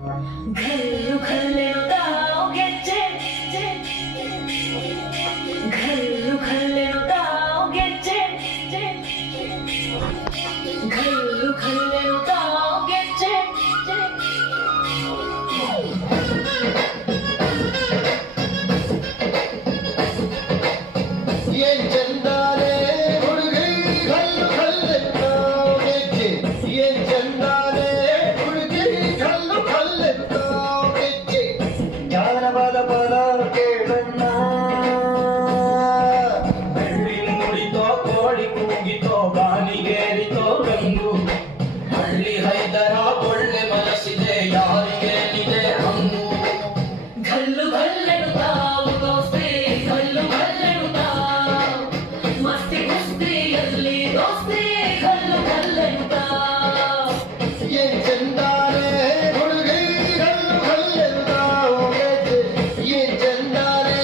घल्लू घल्लेनुताओ ಗೆಜ್ಜೆ घल्लू घल्लेनुताओ ಗೆಜ್ಜೆ घल्लू घल्लेनुताओ ಗೆಜ್ಜೆ ಏನ್ ಚಂದಾನೆ ಹುಡುಗಿ ಕಲ್ಲು ಕಲ್ಲೆತ್ತಾವ್ ಗೆಜ್ಜೆ ಏನ್ ಚಂದಾನೆ ಹುಡುಗಿ ಕಲ್ಲು ಕಲ್ಲೆತ್ತಾವ್ ಗೆಜ್ಜೆ ಜಾನಪದ ಪದ ಕೇಳಣ್ಣ ಬೆಳ್ಳಿ ನುಡಿತೋ ಕೋಳಿ ಕೂಗಿತೋ ಗಾಳಿಗೇರಿತೋ ಗಂಗು ಹಳ್ಳಿ ಹೈದರ ಒಳ್ಳೆ ಮನಸ್ಸಿದೆ ಯಾರಿಗೇನಿದೆ ಹಂಗು घल्लू घल्लेनुताओ ದೋಸ್ತಿ घल्लू घल्लेनुताओ ಮಸ್ತಿ ಕುಸ್ತಿಯಲ್ಲಿ ದೋಸ್ತಿ घल्लू घल्लेनुताओ ಏನ್ ಚಂದಾನೆ ಹುಡುಗಿ ಕಲ್ಲು ಕಲ್ಲೆತ್ತಾವ್ ಗೆಜ್ಜೆ ಏನ್ ಚಂದಾನೆ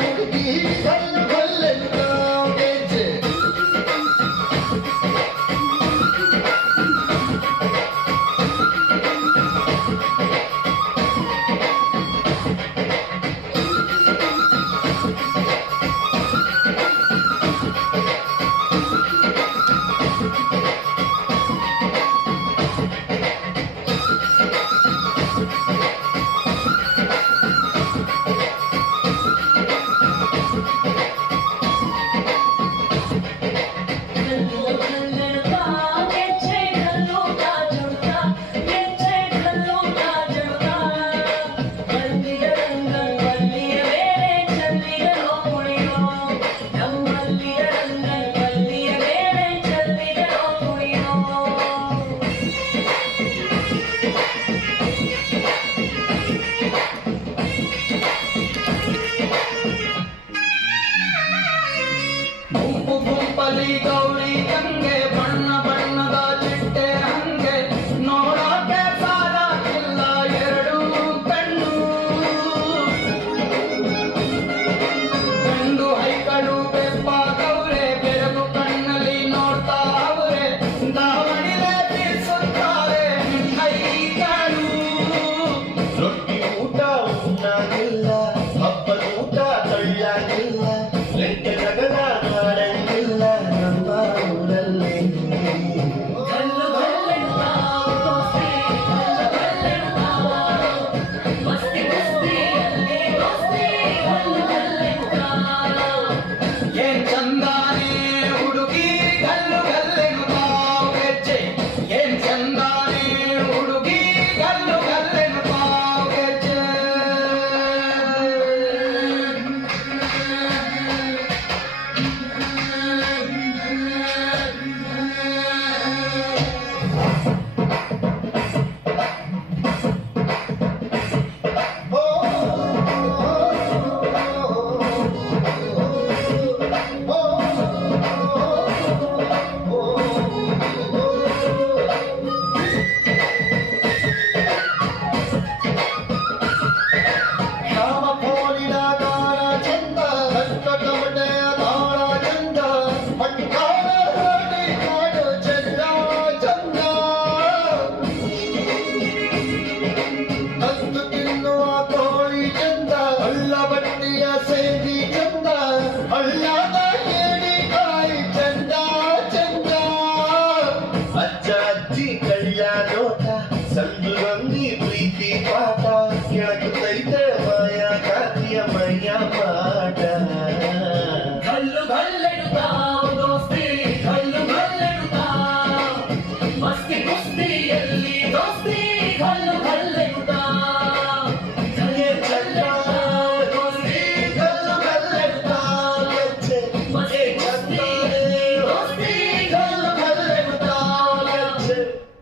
ಹುಡುಗಿ ಕಲ್ಲು ಕಲ್ಲೆತ್ತಾವ್ ಗೆಜ್ಜೆ घल्लू घल्लेनुताओ ಗೆಜ್ಜೆ घल्लू का जुड़ता ಗೆಜ್ಜೆ घल्लू का जुड़ता ಬಲ್ಲಿಯ ರಂಗನ್ ಬಲ್ಲಿಯ ಬೇರೆ ಚೆಲ್ಲಿದರೋ ಕುಣಿಯೋ ನಮ್ಮಲ್ಲಿಯ ರಂಗನ್ ಬಲ್ಲಿಯ ಬೇರೆ ಚೆಲ್ಲಿದರೋ ಕುಣಿಯೋ ಗುಂಪು ಗುಂಪಲಿ ಗೌರಿ ಗಂಗೆ ಬಣ್ಣ ಬಣ್ಣದ ಚಿಟ್ಟೆ ಹಂಗೆ ನೋಡೋಕೆ ಸಾಲಾಗಿಲ್ಲ ಎರಡು ಕಣ್ಣು ಗಂಡು ಹೈಕಳು ಬೆಪ್ಪಾಗವ್ರೆ ಬೆರಗು ಕಣ್ಣಲ್ಲಿ ನೋಡ್ತಾ ಅವ್ರೆ ದಾವಣಿಲೆ ತೀರ್ಸುತ್ತಾರೆ ಹೈಕಳು ರೊಟ್ಟಿ ಊಟ ಉಣ್ಣಾಗಿಲ್ಲ ಹಬ್ಬದ ಊಟ ತಳ್ಳಾಗಿಲ್ಲ ಲೆಕ್ಕ ಜಗದ ಮಾಡಂಗಿಲ್ಲ ನಮ್ಮ ಊರಲ್ಲಿ घल्लू घल्लेनुताओ ದೋಸ್ತಿ घल्लू घल्लेनुताओ ಮಸ್ತಿ ಕುಸ್ತಿಯಲ್ಲಿ ದೋಸ್ತಿ घल्लू घल्लेनुताओ ಏನ್ ಚಂದಾನೆ ಹುಡುಗಿ ಗಲ್ಲು ಗಲ್ಲೆನುತಾವ್ ಗೆಜ್ಜೆ ಏನ್ ಚಂದಾನೆ ಹುಡುಗಿ ಗಲ್ಲು ಗಲ್ಲೆನುತಾವ್ ಗೆಜ್ಜೆ ಶ್ಯಾಮ ಪೋಲಿನ ಗಾನ ಚಂದ ಕಟ್ಟ ಕಮಟೆಯ ತಾಳ ಚಂದ ಪಟ್ಟಾಳ ಹಾಡಿ ಹಾಡು ಚಂದ ಚಂದ ತಂದು ತಿನ್ನುವ ಕೋಳಿ ಚಂದ ಹಳ್ಳ ಬಟ್ಟಿಯ ಸೇದಿ ಚಂದ ಹಳ್ಳದ ಏಡಿ ಕಾಯಿ ಚಂದ ಚಂದ ಅಜ್ಜ ಅಜ್ಜಿ ಕಳ್ಳ ನೋಟ ಸಂದು ರಂಗಿ ಪ್ರೀತಿ ಪಾಠ ಕೆಳಗುತ್ತೈತೆ ಮಾಯಾ ಕಾತಿಯ ಮೈಯ ಪಾಠ घल्लू घल्लेनुताओ ದೋಸ್ತಿ घल्लू घल्लेनुताओ ಮಸ್ತಿ ಕುಸ್ತಿಯಲ್ಲಿ ದೋಸ್ತಿ घल्लू घल्लेनुताओ